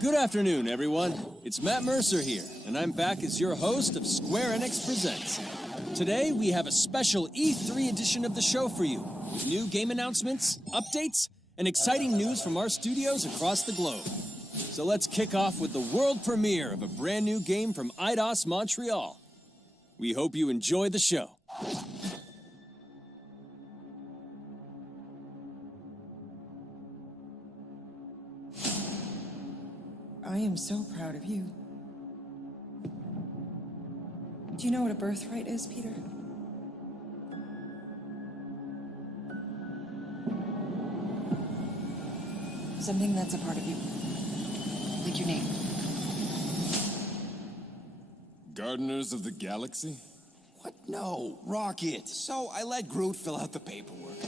Good afternoon, everyone. It's Matt Mercer here, and I'm back as your host of Square Enix Presents. Today, we have a special E3 edition of the show for you, with new game announcements, updates, and exciting news from our studios across the globe. So let's kick off with the world premiere of a brand new game from Eidos Montreal. We hope you enjoy the show. I am so proud of you. Do you know what a birthright is, Peter? Something that's a part of you. Like your name. Gardeners of the Galaxy? What? No, Rocket. So I let Groot fill out the paperwork.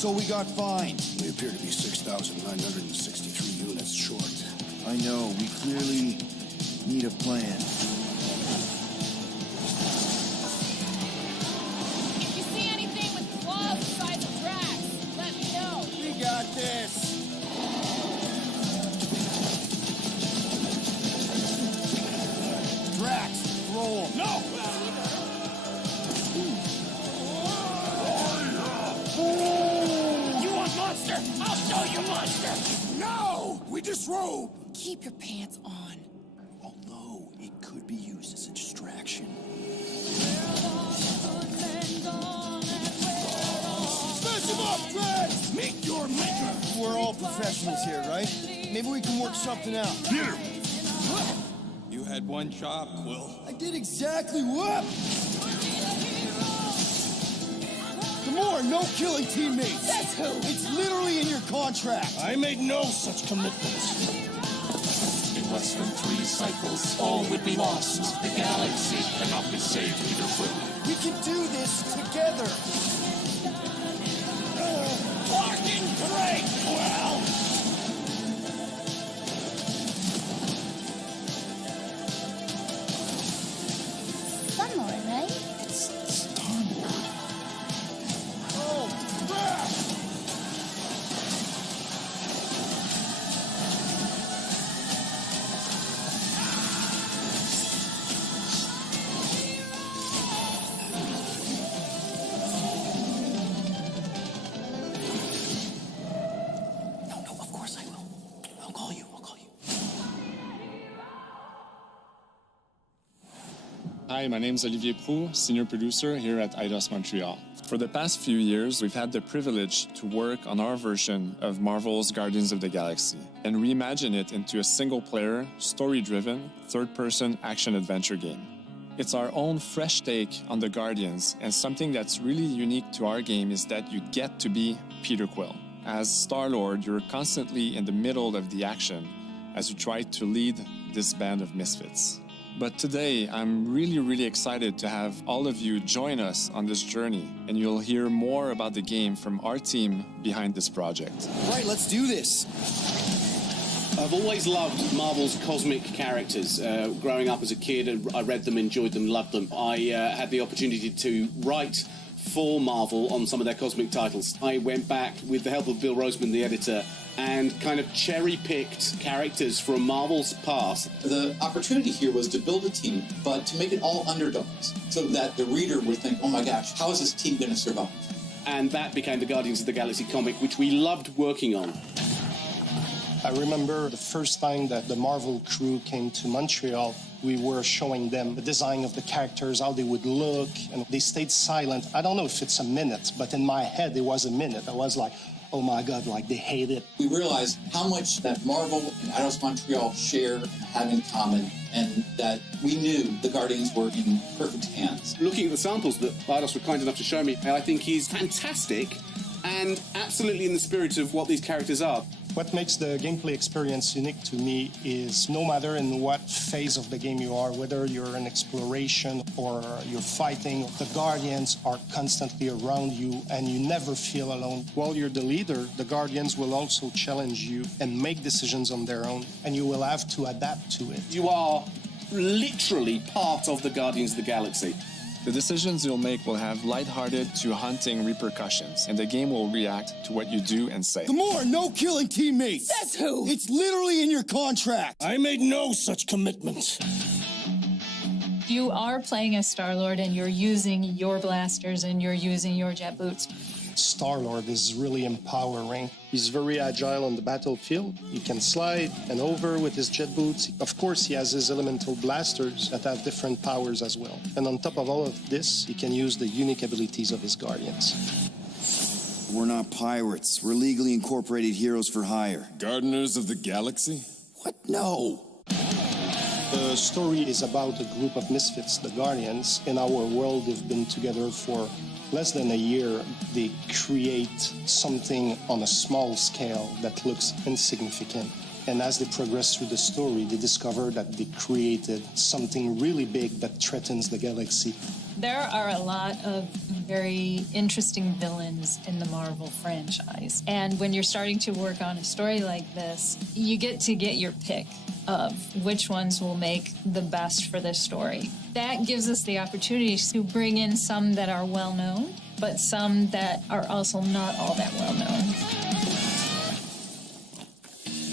So we got fined. We appear to be 6,963 units short. I know, we clearly need a plan. If you see anything with claws the size of Drax, let me know. We got this. Drax, roll. No! Monster! I'll show you, monster! No! We disrobe! Keep your pants on. Although it could be used as a distraction. Smash him up, Drax! Meet your maker! We're all professionals here, right? Maybe we can work something out. Peter! You had one job, Quill. I did exactly what? More no-killing teammates! That's who! It's literally in your contract! I made no such commitments. In less than 3 cycles, all would be lost. The galaxy cannot be saved, Peter Quill. We can do this together! Fucking great, Quill! One more, right? Hi, my name is Olivier Proux, senior producer here at Eidos Montreal. For the past few years, we've had the privilege to work on our version of Marvel's Guardians of the Galaxy and reimagine it into a single-player, story-driven, third-person action-adventure game. It's our own fresh take on the Guardians, and something that's really unique to our game is that you get to be Peter Quill. As Star-Lord, you're constantly in the middle of the action as you try to lead this band of misfits. But today, I'm really excited to have all of you join us on this journey, and you'll hear more about the game from our team behind this project. Right, let's do this! I've always loved Marvel's cosmic characters. Growing up as a kid, I read them, enjoyed them, loved them. I had the opportunity to write for Marvel on some of their cosmic titles. I went back with the help of Bill Roseman, the editor, and kind of cherry-picked characters from Marvel's past. The opportunity here was to build a team, but to make it all underdogs, so that the reader would think, oh my gosh, how is this team going to survive? And that became the Guardians of the Galaxy comic, which we loved working on. I remember the first time that the Marvel crew came to Montreal, we were showing them the design of the characters, how they would look, and they stayed silent. I don't know if it's a minute, but in my head, it was a minute. I was like, oh my God, like they hate it. We realized how much that Marvel and Eidos Montreal share and have in common, and that we knew the Guardians were in perfect hands. Looking at the samples that Eidos were kind enough to show me, I think he's fantastic and absolutely in the spirit of what these characters are. What makes the gameplay experience unique to me is no matter in what phase of the game you are, whether you're in exploration or you're fighting, the Guardians are constantly around you and you never feel alone. While you're the leader, the Guardians will also challenge you and make decisions on their own, and you will have to adapt to it. You are literally part of the Guardians of the Galaxy. The decisions you'll make will have lighthearted to haunting repercussions, and the game will react to what you do and say. Gamora, no killing teammates! Says who? It's literally in your contract! I made no such commitment. You are playing as Star-Lord and you're using your blasters and you're using your jet boots. Star-Lord is really empowering. He's very agile on the battlefield. He can slide and over with his jet boots. Of course, he has his elemental blasters that have different powers as well. And on top of all of this, he can use the unique abilities of his Guardians. We're not pirates. We're legally incorporated heroes for hire. Gardeners of the Galaxy? What? No. The story is about a group of misfits, the Guardians. In our world, they've been together for less than a year. They create something on a small scale that looks insignificant. And as they progress through the story, they discover that they created something really big that threatens the galaxy. There are a lot of very interesting villains in the Marvel franchise. And when you're starting to work on a story like this, you get to get your pick of which ones will make the best for this story. That gives us the opportunity to bring in some that are well known, but some that are also not all that well known.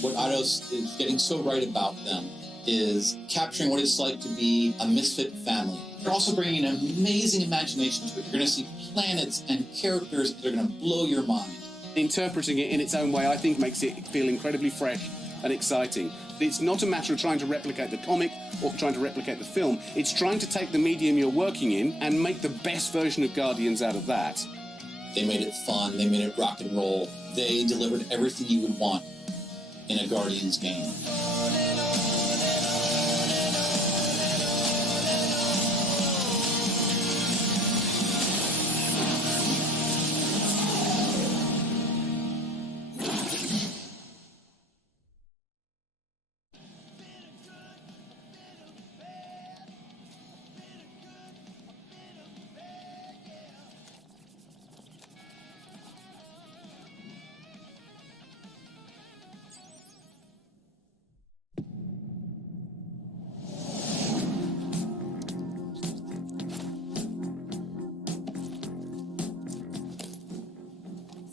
What Eidos is getting so right about them is capturing what it's like to be a misfit family. They're also bringing an amazing imagination to it. You're going to see planets and characters that are going to blow your mind. Interpreting it in its own way, I think, makes it feel incredibly fresh and exciting. It's not a matter of trying to replicate the comic or trying to replicate the film. It's trying to take the medium you're working in and make the best version of Guardians out of that. They made it fun. They made it rock and roll. They delivered everything you would want in a Guardians game.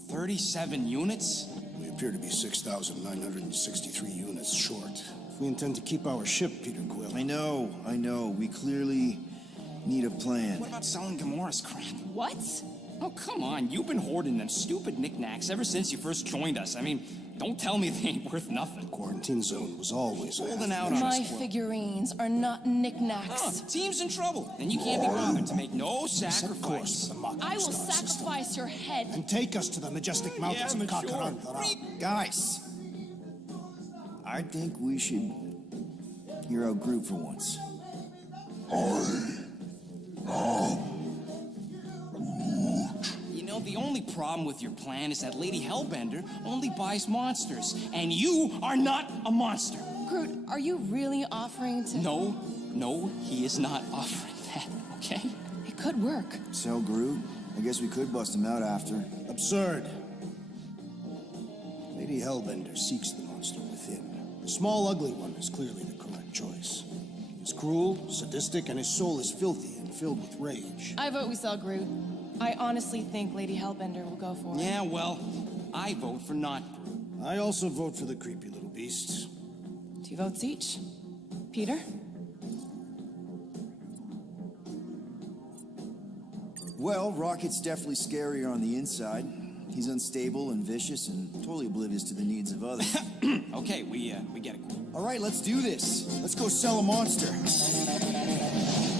$37 units? We appear to be 6,963 units short. If we intend to keep our ship, Peter Quill. I know. We clearly need a plan. What about selling Gamora's crap? What? Oh, come on. You've been hoarding them stupid knickknacks ever since you first joined us. I mean, don't tell me they ain't worth nothing. Quarantine zone was always holding out on My us. figurines are not knickknacks. Team's in trouble, and you can't be bothered to make no sacrifice. I will sacrifice your head. And take us to the majestic mountains of Kakarantara. Guys, I think we should hear out Groot for once. You know, the only problem with your plan is that Lady Hellbender only buys monsters, and you are not a monster. Groot, are you really offering to... No, he is not offering that, okay? It could work. So, Groot, I guess we could bust him out after. Absurd. Lady Hellbender seeks the monster within. The small, ugly one is clearly the correct choice. He's cruel, sadistic, and his soul is filthy and filled with rage. I vote we sell Groot. I honestly think Lady Hellbender will go for it. Yeah, well, I vote for not Groot. I also vote for the creepy little beast. 2 votes each. Peter? Well, Rocket's definitely scarier on the inside. He's unstable and vicious and totally oblivious to the needs of others. Okay, we get it. All right, let's do this. Let's go sell a monster.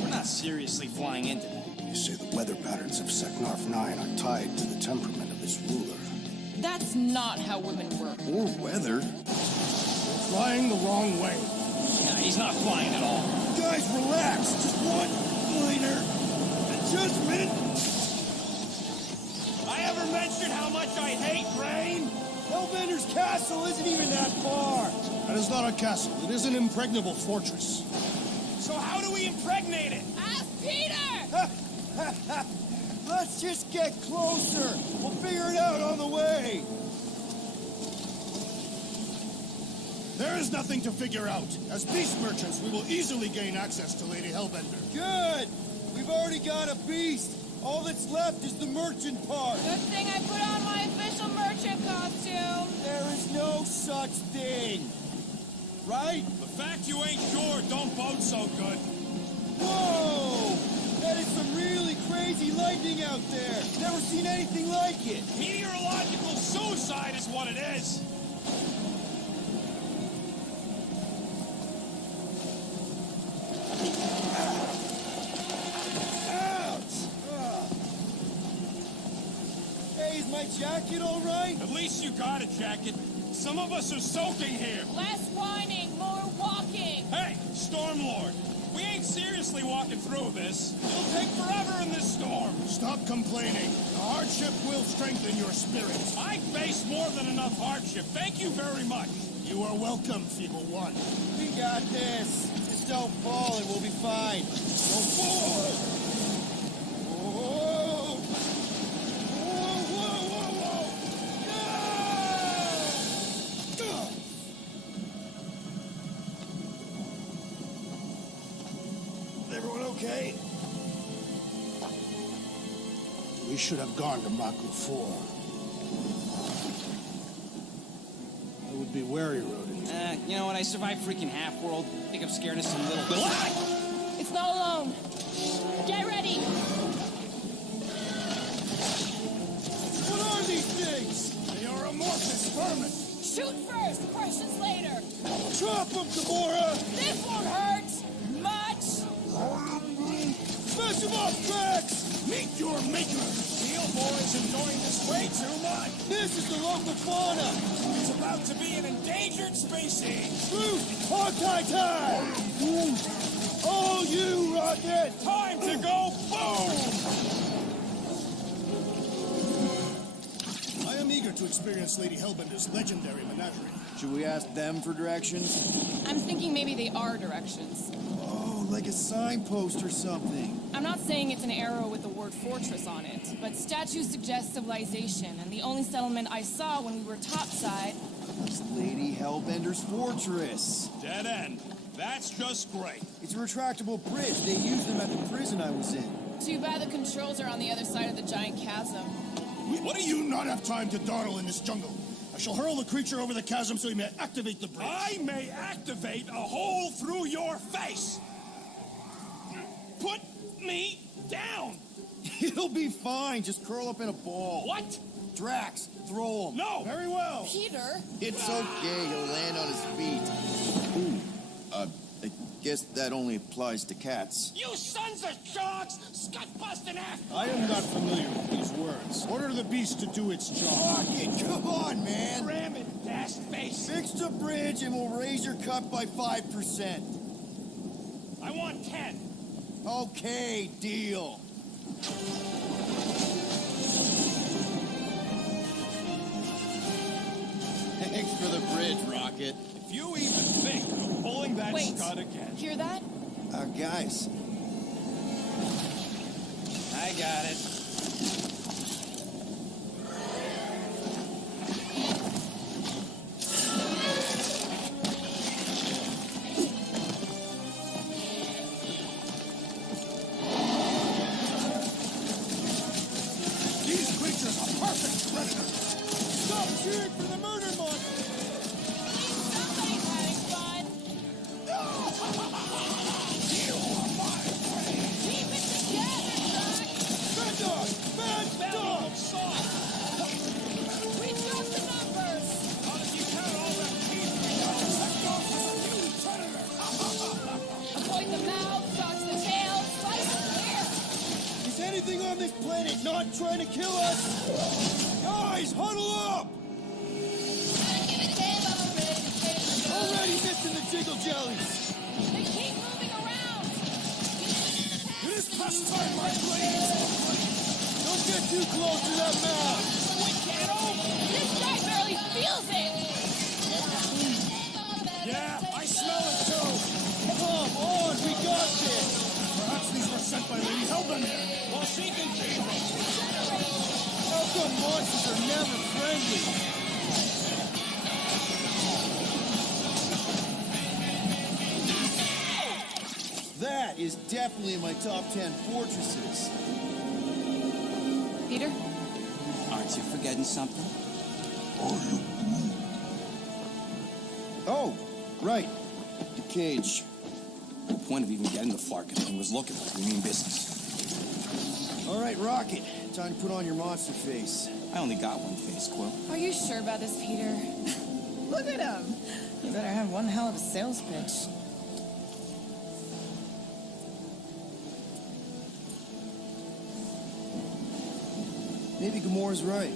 We're not seriously flying into that. You say the weather patterns of Seknarf 9 are tied to the temperament of its ruler. That's not how women work. Or weather. You're flying the wrong way. Yeah, he's not flying at all. Guys, relax. Just one minor adjustment. I ever mentioned how much I hate rain? Hellbender's castle isn't even that far. That is not a castle. It is an impregnable fortress. So how do we impregnate it? Ask Peter! Let's just get closer. We'll figure it out on the way. There is nothing to figure out. As beast merchants, we will easily gain access to Lady Hellbender. Good. We've already got a beast. All that's left is the merchant part. Good thing I put on my official merchant costume. There is no such thing. Right? The fact you ain't sure don't bode so good. Whoa! That is some really crazy lightning out there. Never seen anything like it. Meteorological suicide is what it is. Hey, is my jacket all right? At least you got a jacket. Some of us are soaking here. Less whining, more walking. Hey, Stormlord, we ain't seriously walking through this. It'll take forever in this storm. Stop complaining. The hardship will strengthen your spirit. I face more than enough hardship. Thank you very much. You are welcome, Feeble One. We got this. Just don't fall and we'll be fine. Don't fall! Whoa! Whoa, whoa, whoa, whoa! No! Everyone okay? We should have gone to Maku 4. I would be wary, Rodent. You know what? I survived freaking Half-World. I think I'm scared of some little... It's not alone. Get ready. What are these things? They are amorphous vermin. Shoot first, questions later. Drop them, Gamora! This won't hurt much. Smash them off, Drax! Meet your maker! Steel Boy's enjoying this way too much. This is the local fauna! It's about to be an endangered species. Groot, hog-tie time! All you, Rocket! Time to go boom! I am eager to experience Lady Hellbender's legendary menagerie. Should we ask them for directions? I'm thinking maybe they are directions. Oh, like a signpost or something. I'm not saying it's an arrow with the word fortress on it, but statues suggest civilization, and the only settlement I saw when we were topside was Lady Hellbender's fortress. Dead end. That's just great. It's a retractable bridge. They used them at the prison I was in. Too bad the controls are on the other side of the giant chasm. What do you not have time to dawdle in this jungle? I shall hurl the creature over the chasm so he may activate the bridge. I may activate a hole through your face. Put me down. It'll be fine. Just curl up in a ball. What? Drax, throw him. No. Very well. Peter? It's okay. He'll land on his feet. Ooh. I guess that only applies to cats. You sons of sharks! Scut-busting ass! I am not familiar with these words. Order the beast to do its job. Rocket, come on, man. Ram it, dash face. Fix the bridge and we'll raise your cut by 5%. I want 10. Okay, deal. Thanks for the bridge, Rocket. If you even think of pulling that Wait. scud again. Hear that? Guys. I got it. These creatures are perfect predators. Stop cheering for the murder monster. Somebody's having fun. You are my prey. Keep it together, Drax. Bad dog! Bad dog! We dropped the numbers. Not if you count all that teeth we got. That goes to a new predator. Avoid the mouth, dodge the tail, slice the hair. Is anything on this planet not trying to kill us? Guys, huddle up! Already missing the jiggle jellies. They keep moving around. It is past time, my blades. Don't get too close to that mouth. We can't open. This guy barely feels it! Yeah, I smell it too! Come on, we got this! Perhaps these were sent by Lady Hellbender. Well, she can keep them. How come monsters are never friendly? That is definitely in my top 10 fortresses. Peter? Aren't you forgetting something? Oh, right. The cage. The point of even getting the Flarkin thing was looking like we mean business. All right, Rocket. Time to put on your monster face. I only got one face, Quill. Are you sure about this, Peter? Look at him. You better have one hell of a sales pitch. Maybe Gamora's right.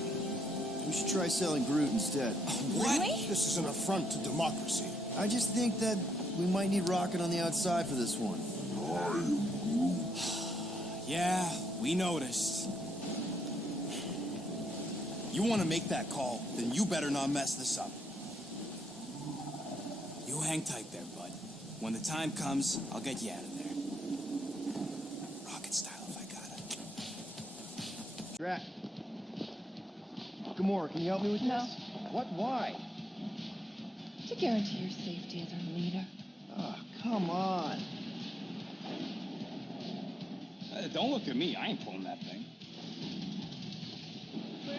We should try selling Groot instead. Really? This is an affront to democracy. I just think that we might need Rocket on the outside for this one. Yeah, we noticed. You want to make that call, then you better not mess this up. You hang tight there, bud. When the time comes, I'll get you out of there. Rocket style if I got it. Drac. Gamora, can you help me with No. this? What? Why? To guarantee your safety as our leader. Oh, come on. Don't look at me. I ain't pulling that thing.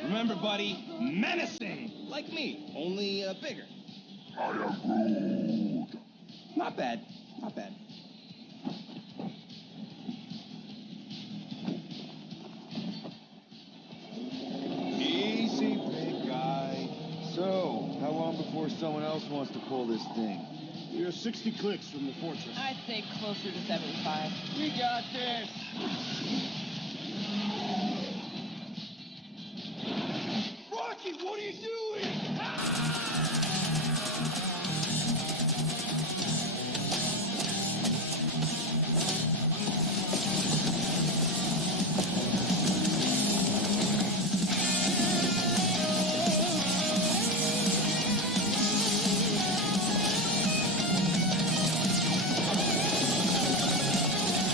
Remember, buddy, menacing. Like me, only bigger. I am Groot. Not bad. Not bad. Easy, big guy. So, how long before someone else wants to pull this thing? You're 60 clicks from the fortress. I'd say closer to 75. We got this! Rocky, what are you doing?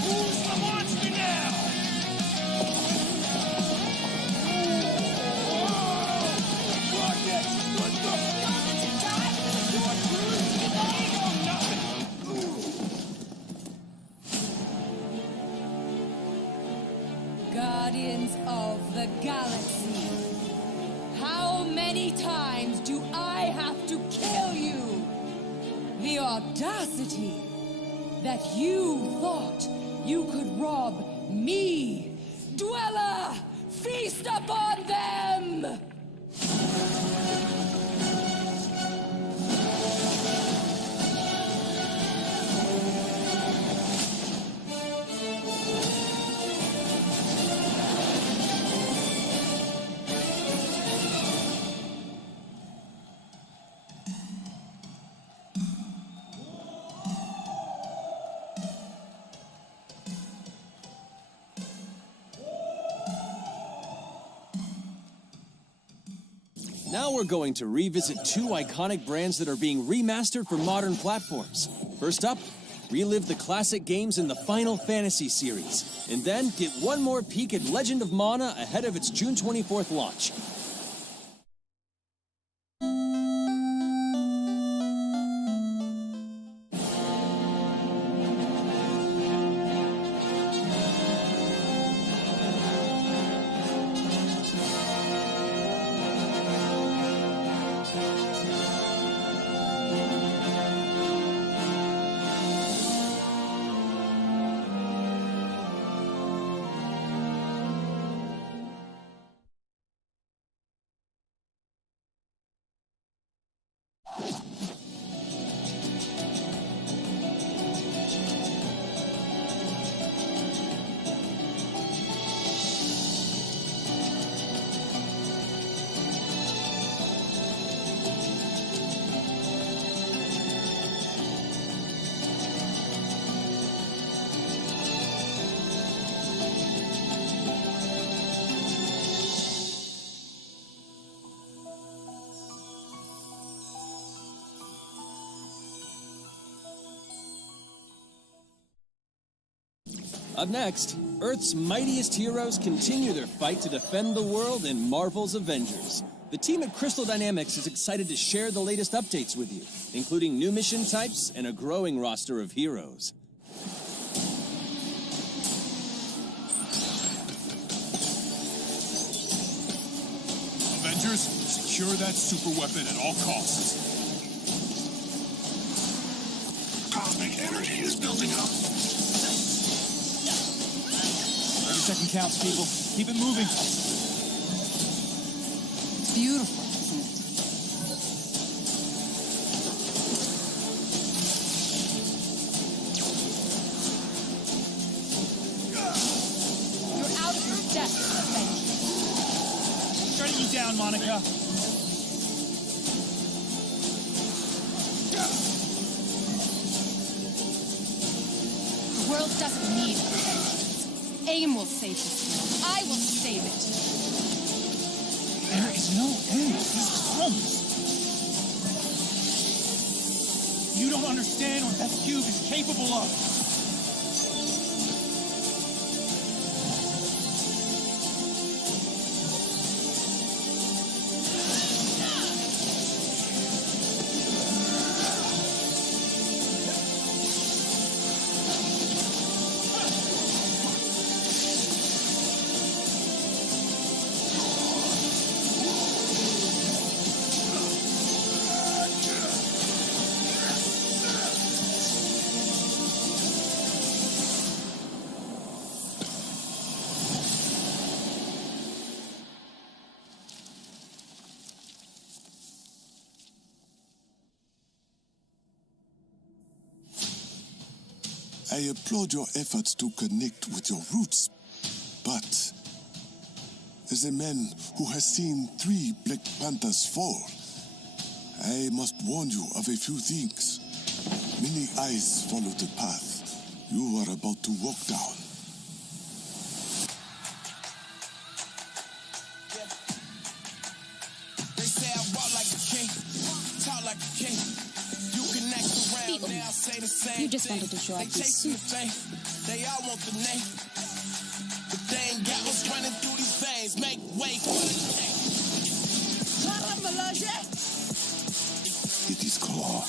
Who's the monster now? Rocket, what the Guardians of the Galaxy. How many times do I have to kill you? The audacity that you thought you could rob me. Dweller, feast upon them! Now we're going to revisit two iconic brands that are being remastered for modern platforms. First up, relive the classic games in the Final Fantasy series, and then get one more peek at Legend of Mana ahead of its June 24th launch. Up next, Earth's mightiest heroes continue their fight to defend the world in Marvel's Avengers. The team at Crystal Dynamics is excited to share the latest updates with you, including new mission types and a growing roster of heroes. Avengers, secure that super weapon at all costs. Cosmic energy is building up. Every second counts, people. Keep it moving. It's beautiful, isn't it? You're out of your depth, Avenger. Shutting you down, Monica. The world doesn't need Avengers. AIM will save this world. I will save it. There is no end. This comes. You don't understand what that cube is capable of. I applaud your efforts to connect with your roots, but as a man who has seen 3 Black Panthers fall, I must warn you of a few things. Many eyes follow the path you are about to walk down. They say I walk like a king, talk like a king. You can act around, now say the same. You just wanted to show off your suit. They all want the name, but they ain't got what's running through these veins. Make way for the king. It is Claw.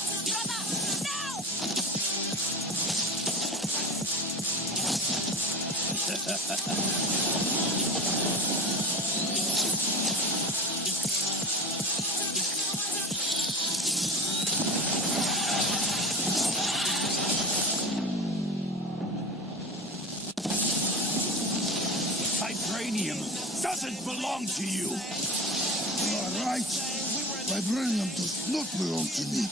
Vibranium doesn't belong to you. You are right. Vibranium does not belong to me.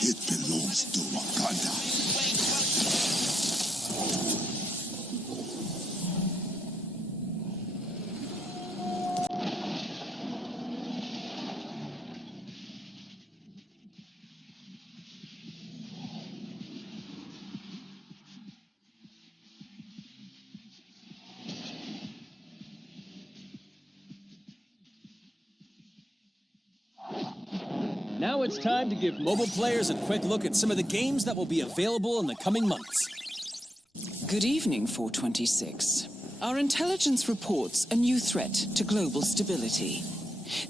It belongs to Wakanda. Now it's time to give mobile players a quick look at some of the games that will be available in the coming months. Good evening, 426. Our intelligence reports a new threat to global stability.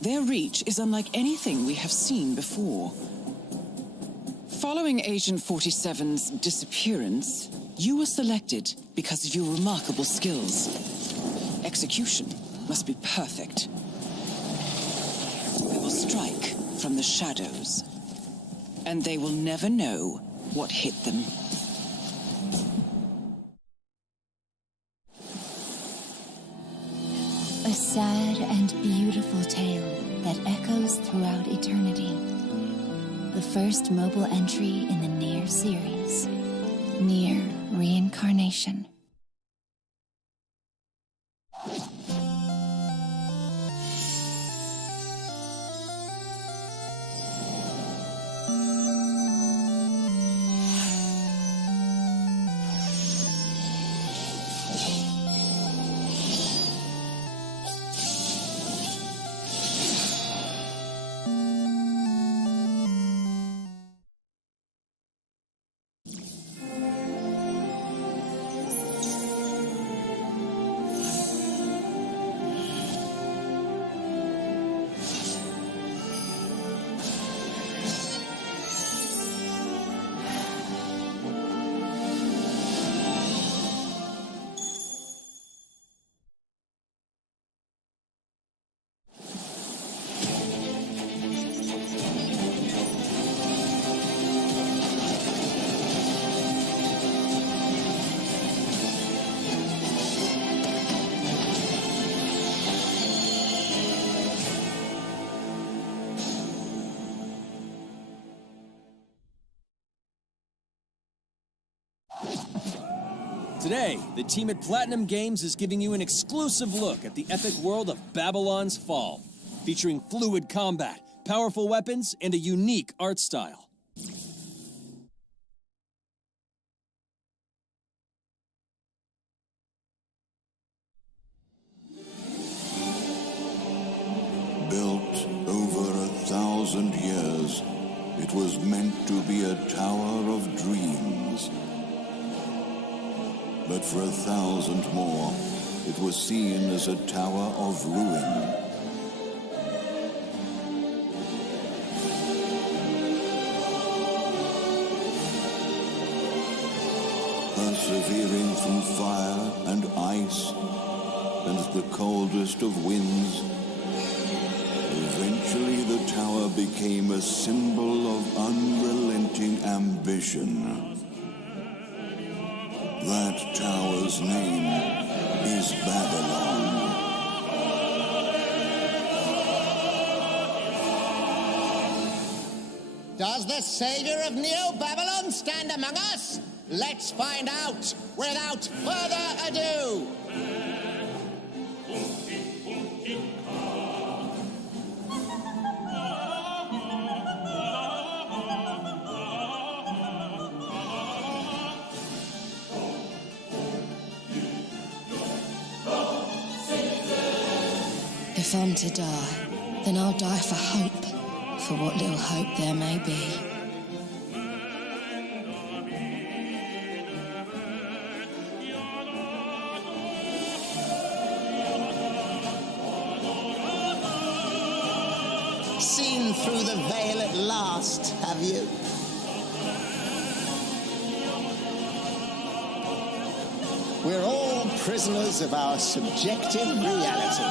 Their reach is unlike anything we have seen before. Following Agent 47's disappearance, you were selected because of your remarkable skills. Execution must be perfect. We will strike from the shadows, and they will never know what hit them. A sad and beautiful tale that echoes throughout eternity. The first mobile entry in the Nier series. Nier Reincarnation. Today, the team at Platinum Games is giving you an exclusive look at the epic world of Babylon's Fall, featuring fluid combat, powerful weapons, and a unique art style. Built over 1,000 years, it was meant to be a tower of dreams. But for 1,000 more, it was seen as a tower of ruin. Persevering through fire and ice and the coldest of winds, eventually the tower became a symbol of unrelenting ambition. That tower's name is Babylon. Does the savior of Neo Babylon stand among us? Let's find out without further ado. If I'm to die, then I'll die for hope, for what little hope there may be. Seen through the veil at last, have you? We're all prisoners of our subjective reality.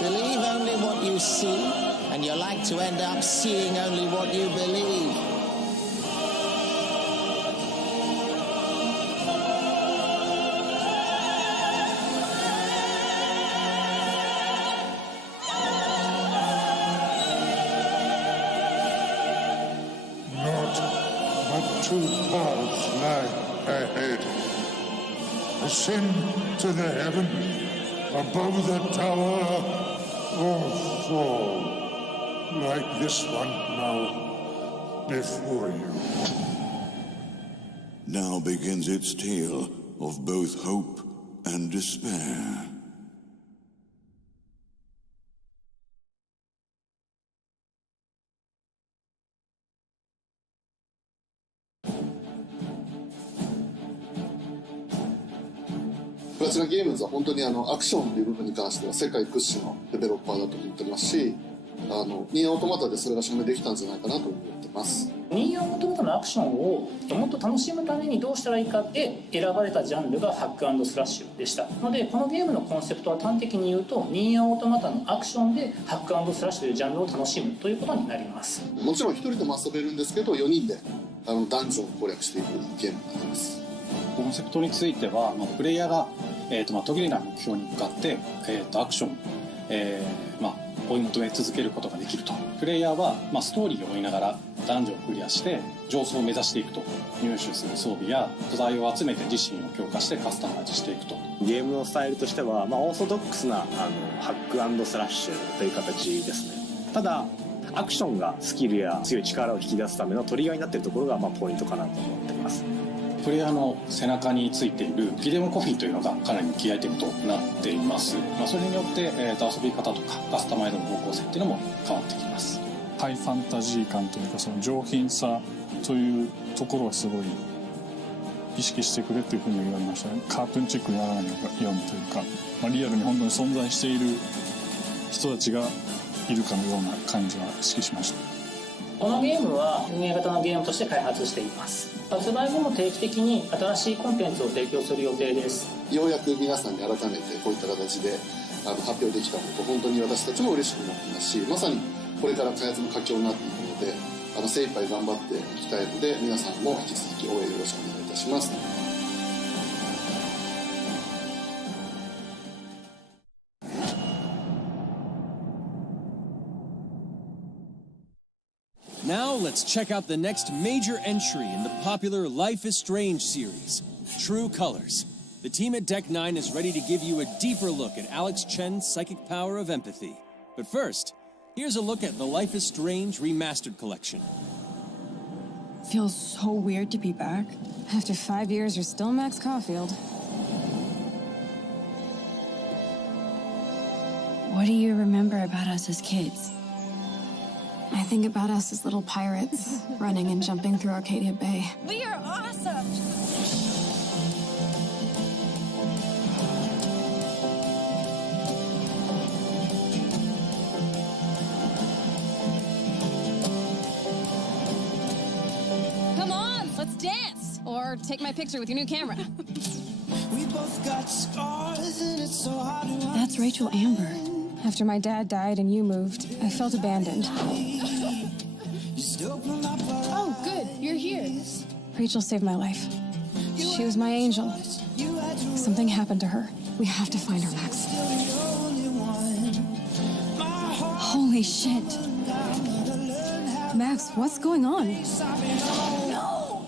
Believe only what you see, and you're like to end up seeing only what you believe. Not but 2 paths lie ahead. Ascend to the heaven above the tower, or fall like this one now before you. Now begins its tale of both hope and despair.プラチナゲームズは本当にアクションという部分に関しては世界屈指のデベロッパーだと思っておりますし、ニーアオートマタでそれが証明できたんじゃないかなと思ってます。ニーアオートマタのアクションをもっと楽しむためにどうしたらいいかって選ばれたジャンルがハック&スラッシュでしたので、このゲームのコンセプトは端的に言うとニーアオートマタのアクションでハック&スラッシュというジャンルを楽しむということになります。もちろん一人でも遊べるんですけど、4人でダンジョンを攻略していくゲームになります。コンセプトについては、プレイヤーが途切れない目標に向かって、アクション、追い求め続けることができると。プレイヤーは、ストーリーを追いながらダンジョンをクリアして上層を目指していくと。入手する装備や素材を集めて自身を強化してカスタマイズしていくと。ゲームのスタイルとしては、オーソドックスなハック&スラッシュという形ですね。ただアクションがスキルや強い力を引き出すためのトリガーになっているところがポイントかなと思っています。プレイヤーの背中についているギデオンコフィンというのがかなりキーアイテムとなっています。それによって、遊び方とかカスタマイズの方向性っていうのも変わってきます。ハイファンタジー感というか、その上品さというところはすごい意識してくれというふうに言われましたね。カートゥーンチックにならないようにというか、リアルに本当に存在している人たちがいるかのような感じは意識しました。このゲームは運営型のゲームとして開発しています。発売後も定期的に新しいコンテンツを提供する予定です。ようやく皆さんに改めてこういった形で発表できたこと、本当に私たちも嬉しく思ってますし、まさにこれから開発の佳境になっていくので、精一杯頑張っていきたいので、皆さんも引き続き応援よろしくお願いいたします。Now let's check out the next major entry in the popular Life is Strange series, True Colors. The team at Deck 9 is ready to give you a deeper look at Alex Chen's psychic power of empathy. But first, here's a look at the Life is Strange Remastered Collection. Feels so weird to be back. After 5 years, you're still Max Caulfield. What do you remember about us as kids? I think about us as little pirates, running and jumping through Arcadia Bay. We are awesome! Come on, let's dance! Or take my picture with your new camera. We both got scars and it's so hard to That's Rachel Amber. After my dad died and you moved, I felt abandoned. Oh, good, you're here. Rachel saved my life. She was my angel. Something happened to her. We have to find her, Max. Holy shit. Max, what's going on? No!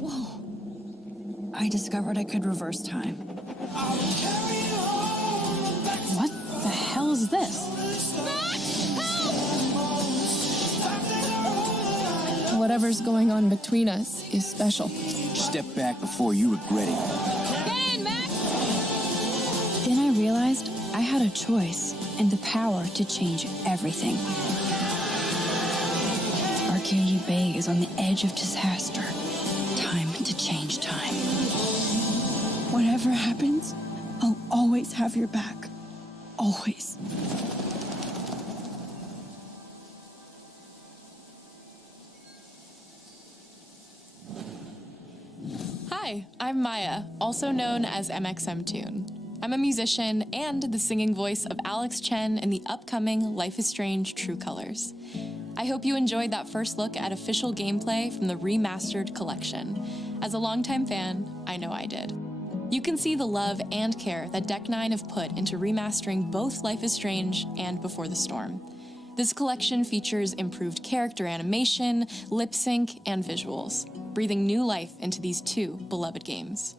Whoa. I discovered I could reverse time. What the hell is this? Whatever's going on between us is special. Step back before you regret it. Ben, Max! Then I realized I had a choice and the power to change everything. Arcadia Bay is on the edge of disaster. Time to change time. Whatever happens, I'll always have your back. Always. Hi, I'm Maya, also known as MXMTune. I'm a musician and the singing voice of Alex Chen in the upcoming Life is Strange True Colors. I hope you enjoyed that first look at official gameplay from the remastered collection. As a longtime fan, I know I did. You can see the love and care that Deck 9 have put into remastering both Life is Strange and Before the Storm. This collection features improved character animation, lip sync, and visuals, breathing new life into these two beloved games.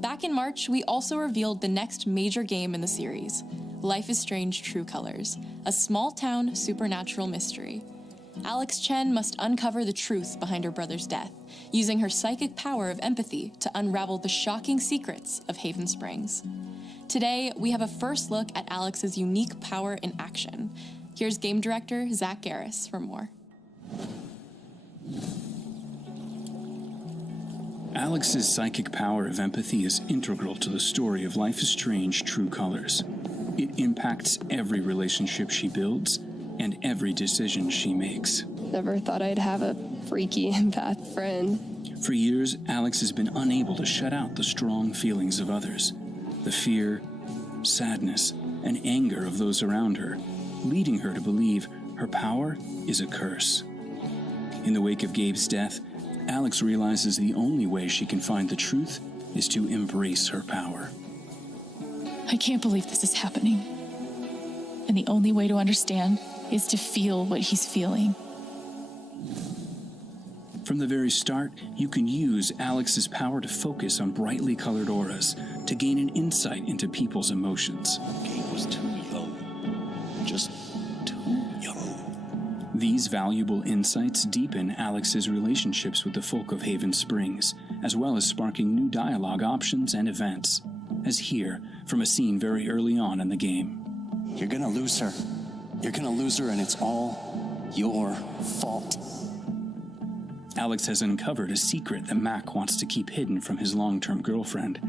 Back in March, we also revealed the next major game in the series, Life is Strange True Colors, a small-town supernatural mystery. Alex Chen must uncover the truth behind her brother's death, using her psychic power of empathy to unravel the shocking secrets of Haven Springs. Today, we have a first look at Alex's unique power in action. Here's game director Zach Garris for more. Alex's psychic power of empathy is integral to the story of Life is Strange True Colors. It impacts every relationship she builds and every decision she makes. Never thought I'd have a freaky empath friend. For years, Alex has been unable to shut out the strong feelings of others, the fear, sadness, and anger of those around her, leading her to believe her power is a curse. In the wake of Gabe's death, Alex realizes the only way she can find the truth is to embrace her power. I can't believe this is happening. And the only way to understand is to feel what he's feeling. From the very start, you can use Alex's power to focus on brightly colored auras, to gain an insight into people's emotions. Gabe was too young. Just too young. These valuable insights deepen Alex's relationships with the folk of Haven Springs, as well as sparking new dialogue options and events, as here from a scene very early on in the game. You're gonna lose her. You're gonna lose her, and it's all your fault. Alex has uncovered a secret that Mac wants to keep hidden from his long-term girlfriend.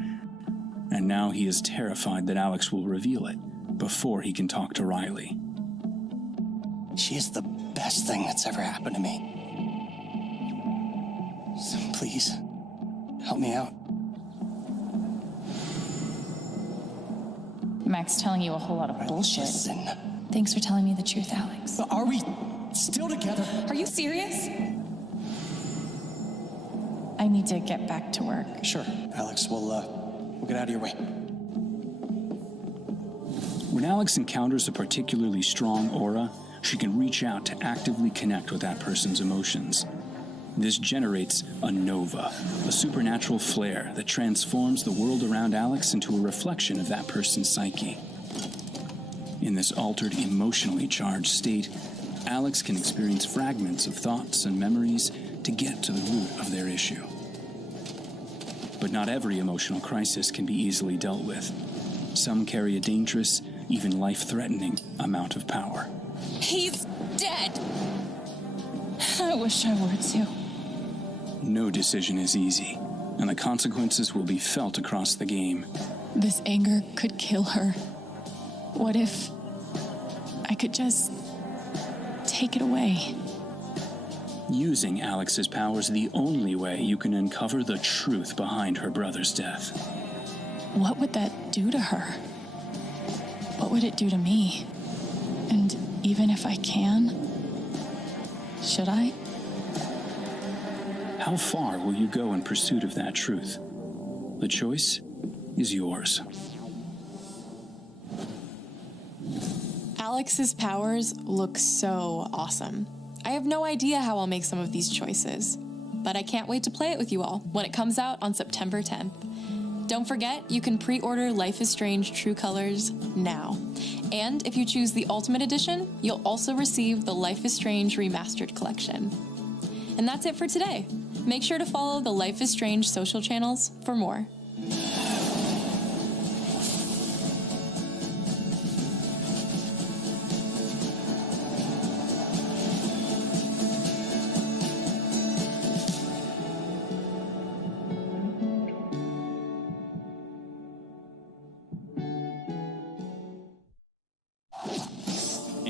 And now he is terrified that Alex will reveal it before he can talk to Riley. She is the best thing that's ever happened to me. So please, help me out. Mac's telling you a whole lot of bullshit. Listen. Thanks for telling me the truth, Alex. But are we still together? Are you serious? I need to get back to work. Sure, Alex. We'll get out of your way. When Alex encounters a particularly strong aura, she can reach out to actively connect with that person's emotions. This generates a nova, a supernatural flare that transforms the world around Alex into a reflection of that person's psyche. In this altered, emotionally charged state, Alex can experience fragments of thoughts and memories to get to the root of their issue. But not every emotional crisis can be easily dealt with. Some carry a dangerous, even life-threatening amount of power. He's dead! I wish I were too. No decision is easy, and the consequences will be felt across the game. This anger could kill her. What if I could just take it away? Using Alex's power is the only way you can uncover the truth behind her brother's death. What would that do to her? What would it do to me? And even if I can, should I? How far will you go in pursuit of that truth? The choice is yours. Alex's powers look so awesome. I have no idea how I'll make some of these choices, but I can't wait to play it with you all when it comes out on September 10th. Don't forget, you can pre-order Life is Strange True Colors now. And if you choose the Ultimate Edition, you'll also receive the Life is Strange Remastered Collection. And that's it for today. Make sure to follow the Life is Strange social channels for more.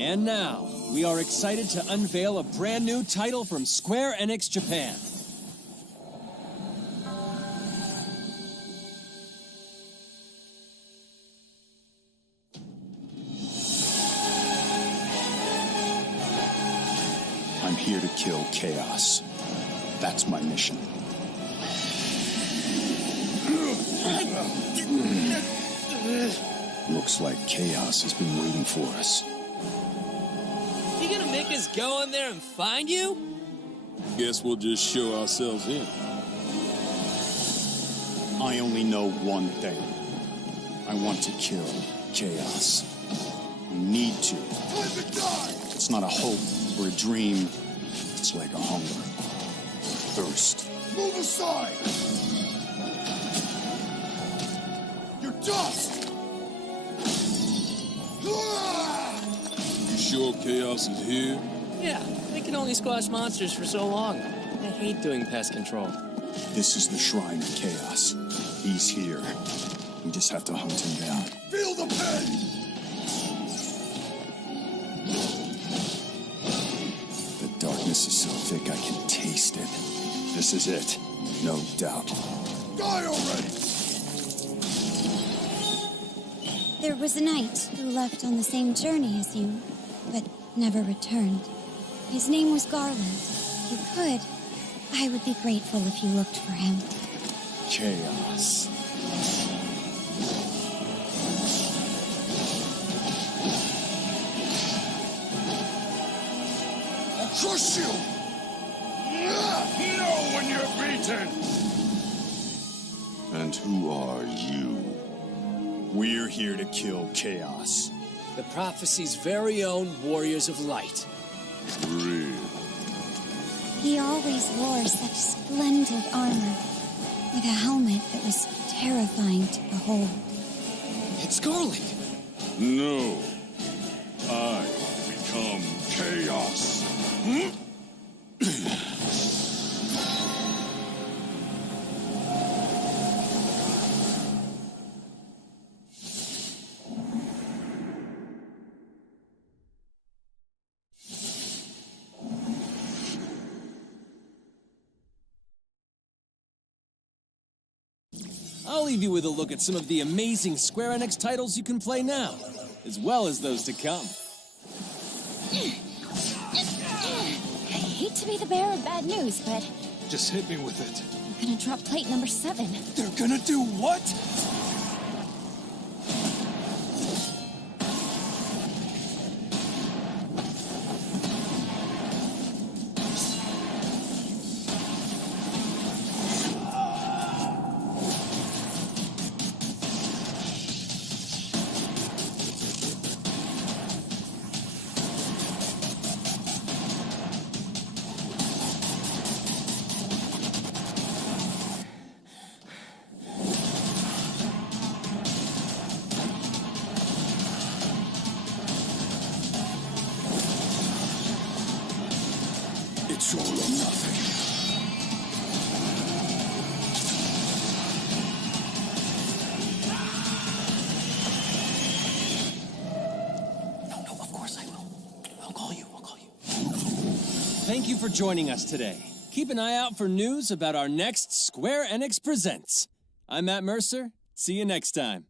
And now, we are excited to unveil a brand new title from Square Enix Japan. I'm here to kill chaos. That's my mission. Looks like chaos has been waiting for us. You gonna make us go in there and find you? Guess we'll just show ourselves in. I only know one thing. I want to kill chaos. I need to. It's not a hope or a dream. It's like a hunger. Thirst. Move aside! You're dust! You sure chaos is here? Yeah, they can only squash monsters for so long. I hate doing pest control. This is the shrine of chaos. He's here. We just have to hunt him down. Feel the pain! The darkness is so thick I can taste it. This is it. No doubt. Die already! There was a knight who left on the same journey as you, but never returned. His name was Garland. If you could, I would be grateful if you looked for him. Chaos. I'll crush you! Know when you're beaten! And who are you? We're here to kill chaos. The prophecy's very own warriors of light. Real. He always wore such splendid armor, with a helmet that was terrifying to behold. It's Garland. No. I become chaos. I'll leave you with a look at some of the amazing Square Enix titles you can play now, as well as those to come. I hate to be the bearer of bad news, but Just hit me with it. I'm gonna drop plate number 7. They're gonna do what? It's all or nothing. No, of course I will. I'll call you. Thank you for joining us today. Keep an eye out for news about our next Square Enix Presents. I'm Matt Mercer. See you next time.